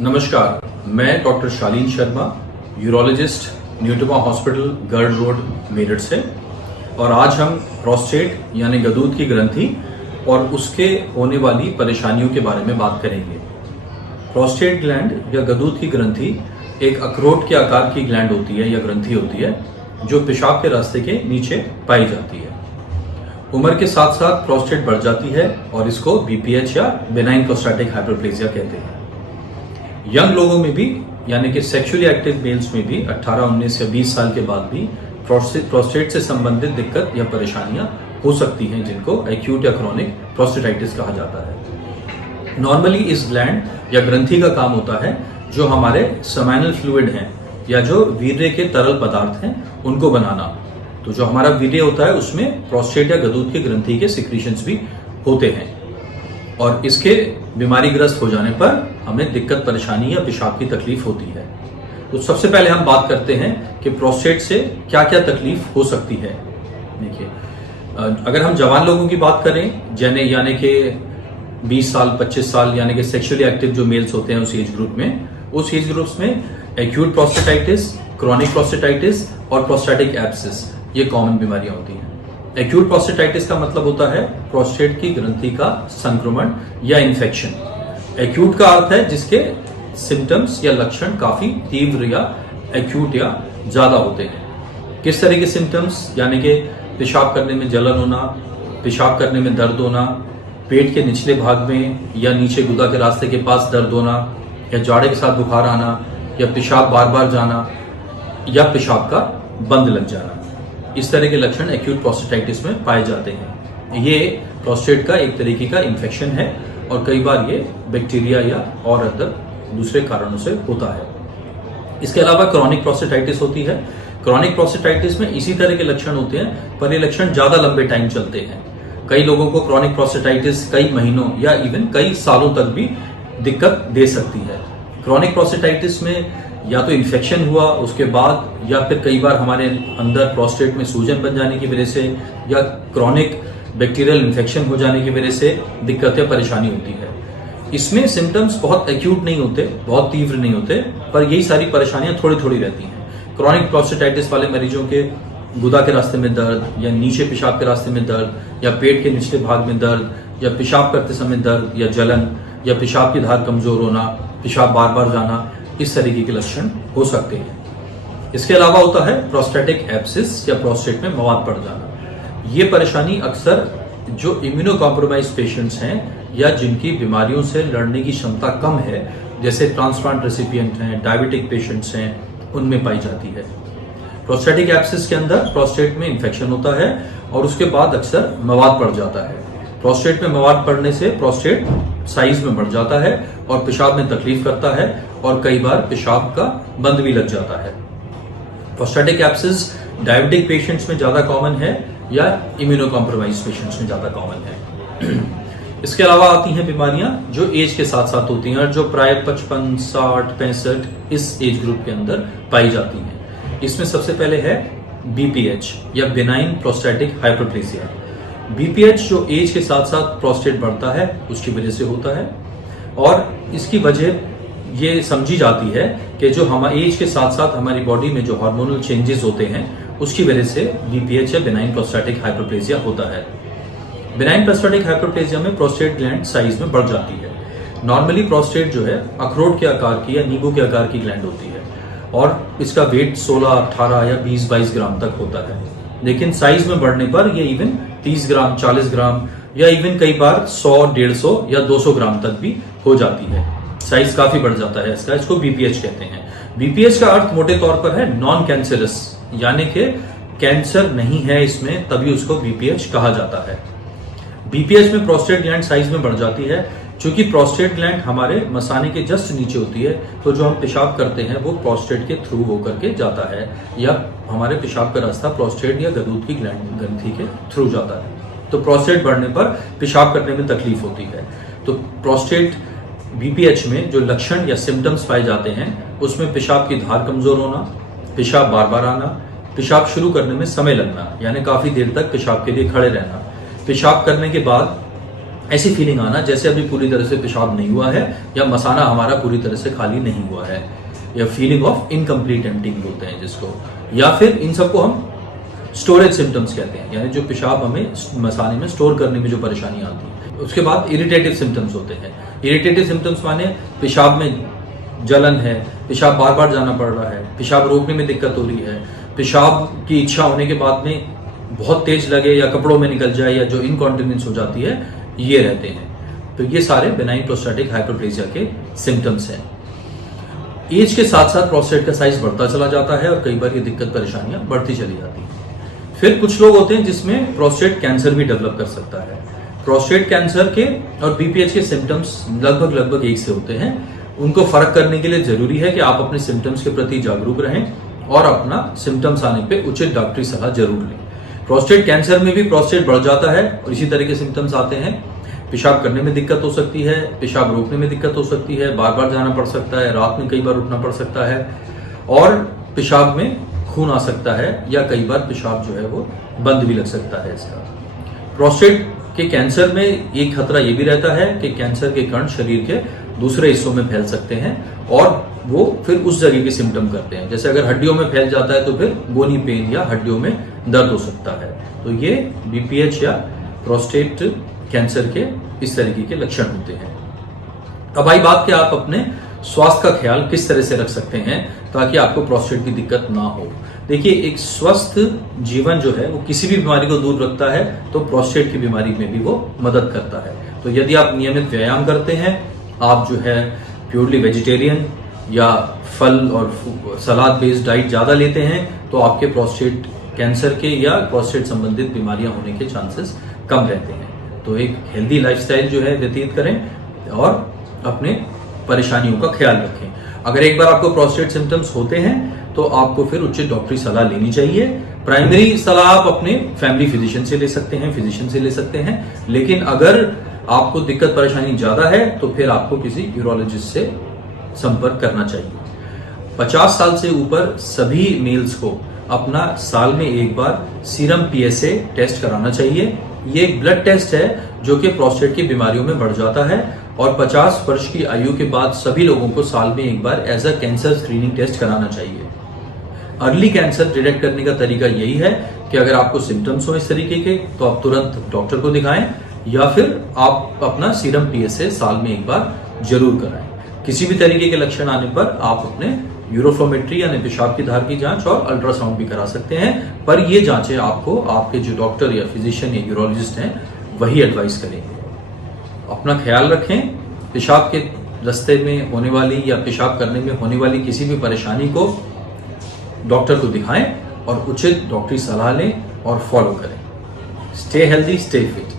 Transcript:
नमस्कार, मैं doctor Shaleen Sharma, urologist, Nutema hospital, Garh road, Meerut से। और आज हम प्रोस्टेट यानी गदूद की ग्रंथि और उसके होने वाली परेशानियों के बारे में बात करेंगे। प्रोस्टेट ग्लैंड या गदूद की ग्रंथि एक अखरोट के आकार की ग्लैंड होती है या ग्रंथि होती है जो पेशाब के रास्ते के नीचे पाई जाती है। उम्र के साथ साथ प्रोस्टेट बढ़ जाती है और इसको बीपीएच या बेनाइन प्रोस्टैटिक हाइपरप्लेजिया कहते हैं। यंग लोगों में भी यानी कि सेक्सुअली एक्टिव मेल्स में भी 18, 19 या 20 साल के बाद भी प्रोस्टेट से संबंधित दिक्कत या परेशानियां हो सकती हैं, जिनको एक्यूट या क्रॉनिक प्रोस्टेटाइटिस कहा जाता है। नॉर्मली इस ग्लैंड या ग्रंथि का काम होता है जो हमारे सेमिनल फ्लूइड हैं या जो वीर्य के तरल पदार्थ हैं उनको बनाना। तो जो हमारा वीर्य होता है उसमें प्रोस्टेट या गदूद की ग्रंथि के सिक्रीशंस भी होते हैं और इसके बीमारीग्रस्त हो जाने पर हमें दिक्कत, परेशानी या पेशाब की तकलीफ होती है। तो सबसे पहले हम बात करते हैं कि प्रोस्टेट से क्या क्या तकलीफ हो सकती है। देखिए, अगर हम जवान लोगों की बात करें यानी कि 20 साल, 25 साल यानी कि सेक्सुअली एक्टिव जो मेल्स होते हैं उस एज ग्रुप्स में एक्यूट प्रोस्टेटाइटिस, क्रॉनिक प्रोस्टेटाइटिस और प्रोस्टैटिक एब्सिस ये कॉमन बीमारियां होती हैं। एक्यूट प्रोस्टेटाइटिस का मतलब होता है प्रोस्टेट की ग्रंथि का संक्रमण या इन्फेक्शन। एक्यूट का अर्थ है जिसके सिम्टम्स या लक्षण काफी तीव्र या एक्यूट या ज्यादा होते हैं। किस तरह के सिम्टम्स, यानी कि पेशाब करने में जलन होना, पेशाब करने में दर्द होना, पेट के निचले भाग में या नीचे गुदा के रास्ते के पास दर्द होना, या जाड़े के साथ बुखार आना, या पेशाब बार बार जाना, या पेशाब का बंद लग जाना। इस तरह के लक्षण एक्यूट प्रोस्टेटाइटिस में पाए जाते हैं। ये प्रोस्टेट का एक तरीके का इन्फेक्शन है और कई बार ये बैक्टीरिया या और अदर दूसरे कारणों से होता है। इसके अलावा क्रॉनिक प्रोस्टेटाइटिस होती है। क्रॉनिक प्रोस्टेटाइटिस में इसी तरह के लक्षण होते हैं पर ये लक्षण ज्यादा लंबे टाइम चलते हैं। कई लोगों को क्रॉनिक प्रोस्टेटाइटिस कई महीनों या इवन कई सालों तक भी दिक्कत दे सकती है। क्रॉनिक प्रोस्टेटाइटिस में या तो इन्फेक्शन हुआ उसके बाद, या फिर कई बार हमारे अंदर प्रोस्टेट में सूजन बन जाने की वजह से, या क्रॉनिक बैक्टीरियल इन्फेक्शन हो जाने की वजह से दिक्कत या परेशानी होती है। इसमें सिम्टम्स बहुत एक्यूट नहीं होते, बहुत तीव्र नहीं होते, पर यही सारी परेशानियां थोड़ी थोड़ी रहती हैं। क्रॉनिक प्रोस्टेटाइटिस वाले मरीजों के गुदा के रास्ते में दर्द, या नीचे पेशाब के रास्ते में दर्द, या पेट के निचले भाग में दर्द, या पेशाब करते समय दर्द या जलन, या पेशाब की धार कमजोर होना, पेशाब बार बार जाना, इस तरीके के लक्षण हो सकते हैं। इसके अलावा होता है प्रोस्टैटिक एब्सिस या प्रोस्टेट में मवाद पड़ जाना। ये परेशानी अक्सर जो इम्यूनो कॉम्प्रोमाइज पेशेंट्स हैं या जिनकी बीमारियों से लड़ने की क्षमता कम है, जैसे ट्रांसप्लांट रेसिपिएंट हैं, डायबिटिक पेशेंट्स हैं, उनमें पाई जाती है। प्रोस्टैटिक एब्सिस के अंदर प्रोस्टेट में इन्फेक्शन होता है और उसके बाद अक्सर मवाद पड़ जाता है। प्रोस्टेट में मवाद पड़ने से प्रोस्टेट साइज में बढ़ जाता है और पेशाब में तकलीफ करता है और कई बार पेशाब का बंद भी लग जाता है। प्रोस्टैटिक एब्सिस डायबिटिक पेशेंट्स में ज्यादा कॉमन है या इम्यूनो कॉम्प्रोमाइज पेशेंट्स में ज्यादा कॉमन है। इसके अलावा आती हैं बीमारियां जो एज के साथ साथ होती हैं और जो प्राय 55, 60, 65 इस एज ग्रुप के अंदर पाई जाती हैं। इसमें सबसे पहले है बीपीएच या बेनाइन प्रोस्टैटिक हाइपरप्लेजिया। बीपीएच जो एज के साथ साथ प्रोस्टेट बढ़ता है उसकी वजह से होता है और इसकी वजह ये समझी जाती है कि जो हमारे एज के साथ साथ हमारी बॉडी में जो हार्मोनल चेंजेस होते हैं उसकी वजह से बीपीएच या बेनाइन प्रोस्टैटिक हाइपरप्लेजिया होता है। बेनाइन प्रोस्टैटिक हाइपरप्लेजिया में प्रोस्टेट ग्लैंड साइज में बढ़ जाती है। नॉर्मली प्रोस्टेट जो है अखरोट के आकार की या नींबू के आकार की ग्लैंड होती है और इसका वेट 16, 18 या 20, 22 ग्राम तक होता है। लेकिन साइज में बढ़ने पर ये इवन 30 ग्राम, 40 ग्राम या इवन कई बार 100, 150 या 200 ग्राम तक भी हो जाती है। साइज काफी बढ़ जाता है इसका। इसको बीपीएच कहते हैं। बीपीएच का अर्थ मोटे तौर पर है नॉन कैंसरस, यानी कि कैंसर नहीं है इसमें, तभी उसको बीपीएच कहा जाता है। बीपीएच में प्रोस्टेट ग्लैंड साइज में बढ़ जाती है। चूंकि प्रोस्टेट ग्लैंड हमारे मसाने के जस्ट नीचे होती है तो जो हम पेशाब करते हैं वो प्रोस्टेट के थ्रू होकर के जाता है, या हमारे पेशाब का रास्ता प्रोस्टेट या गदूद की ग्रंथि के थ्रू जाता है। तो प्रोस्टेट बढ़ने पर पेशाब करने में तकलीफ होती है। तो प्रोस्टेट बीपीएच में जो लक्षण या सिम्टम्स पाए जाते हैं उसमें पेशाब की धार कमजोर होना, पेशाब बार बार आना, पेशाब शुरू करने में समय लगना यानी काफी देर तक पेशाब के लिए खड़े रहना, पेशाब करने के बाद ऐसी फीलिंग आना जैसे अभी पूरी तरह से पेशाब नहीं हुआ है या मसाना हमारा पूरी तरह से खाली नहीं हुआ है, या फीलिंग ऑफ इनकम्प्लीट एम्प्टिंग बोलते हैं जिसको, या फिर इन सबको हम स्टोरेज सिम्टम्स कहते हैं, यानी जो पेशाब हमें मसाने में स्टोर करने में जो परेशानी आती है। उसके बाद इरिटेटिव सिम्टम्स होते हैं। इरिटेटिव सिम्टम्स माने पेशाब में जलन है, पेशाब बार बार जाना पड़ रहा है, पेशाब रोकने में दिक्कत हो रही है, पेशाब की इच्छा होने के बाद में बहुत तेज लगे या कपड़ों में निकल जाए, या जो इनकॉन्टिनेंस हो जाती है, ये रहते हैं। तो ये सारे बेनाइन प्रोस्टेटिक हाइपरप्लेजिया के सिम्टम्स हैं। एज के साथ साथ प्रोस्टेट का साइज बढ़ता चला जाता है और कई बार ये दिक्कत परेशानियां बढ़ती चली जाती हैं। फिर कुछ लोग होते हैं जिसमें प्रोस्टेट कैंसर भी डेवलप कर सकता है। प्रोस्टेट कैंसर के और बीपीएच के सिम्टम्स लगभग एक से होते हैं। उनको फर्क करने के लिए जरूरी है कि आप अपने सिम्टम्स के प्रति जागरूक रहें और अपना सिम्टम्स आने पे उचित डॉक्टरी सलाह जरूर लें। प्रोस्टेट कैंसर में भी प्रोस्टेट बढ़ जाता है और इसी तरह के सिम्टम्स आते हैं। पेशाब करने में दिक्कत हो सकती है, पेशाब रोकने में दिक्कत हो सकती है, बार बार जाना पड़ सकता है, रात में कई बार उठना पड़ सकता है, और पेशाब में खून आ सकता है, या कई बार पेशाब जो है वो बंद भी लग सकता है इसका। प्रोस्टेट के कैंसर में एक खतरा ये भी रहता है कि कैंसर के कण शरीर के दूसरे हिस्सों में फैल सकते हैं और वो फिर उस जगह के सिम्टम करते हैं। जैसे अगर हड्डियों में फैल जाता है तो फिर बोनी पेन या हड्डियों में दर्द हो सकता है। तो ये बीपीएच या प्रोस्टेट कैंसर के इस तरीके के लक्षण होते हैं। अब आई बात कि आप अपने स्वास्थ्य का ख्याल किस तरह से रख सकते हैं ताकि आपको प्रोस्टेट की दिक्कत ना हो। देखिए, एक स्वस्थ जीवन जो है वो किसी भी बीमारी को दूर रखता है, तो प्रोस्टेट की बीमारी में भी वो मदद करता है। तो यदि आप नियमित व्यायाम करते हैं, आप जो है प्योरली वेजिटेरियन या फल और सलाद बेस्ड डाइट ज्यादा लेते हैं, तो आपके प्रोस्टेट कैंसर के या प्रोस्टेट संबंधित बीमारियां होने के चांसेस कम रहते हैं। तो एक हेल्दी लाइफस्टाइल जो है व्यतीत करें और अपने परेशानियों का ख्याल रखें। अगर एक बार आपको प्रोस्टेट सिम्टम्स होते हैं तो आपको फिर उचित डॉक्टरी सलाह लेनी चाहिए। प्राइमरी सलाह आप अपने फैमिली फिजिशियन से ले सकते हैं, फिजिशियन से ले सकते हैं, लेकिन अगर आपको दिक्कत परेशानी ज्यादा है तो फिर आपको किसी यूरोलॉजिस्ट से संपर्क करना चाहिए। 50 साल से ऊपर सभी मेल्स को अपना साल में एक बार सीरम पीएसए टेस्ट कराना चाहिए। ये एक ब्लड टेस्ट है जो कि प्रोस्टेट की बीमारियों में बढ़ जाता है, और 50 वर्ष की आयु के बाद सभी लोगों को साल में एक बार as a cancer screening test कराना चाहिए। अर्ली कैंसर डिटेक्ट करने का तरीका यही है कि अगर आपको सिम्टम्स हो इस तरीके के तो आप तुरंत डॉक्टर को दिखाएं, या फिर आप अपना सीरम पीएसए साल में एक बार जरूर कराएं। किसी भी तरीके के लक्षण आने पर आप अपने यूरोफ्लोमेट्री यानी पेशाब की धार की जांच और अल्ट्रासाउंड भी करा सकते हैं, पर ये जांचें आपको आपके जो डॉक्टर या फिजिशियन या यूरोलॉजिस्ट हैं वही एडवाइस करेंगे। अपना ख्याल रखें। पेशाब के रास्ते में होने वाली या पेशाब करने में होने वाली किसी भी परेशानी को डॉक्टर को दिखाएं और उचित डॉक्टरी सलाह लें और फॉलो करें। Stay healthy, stay fit.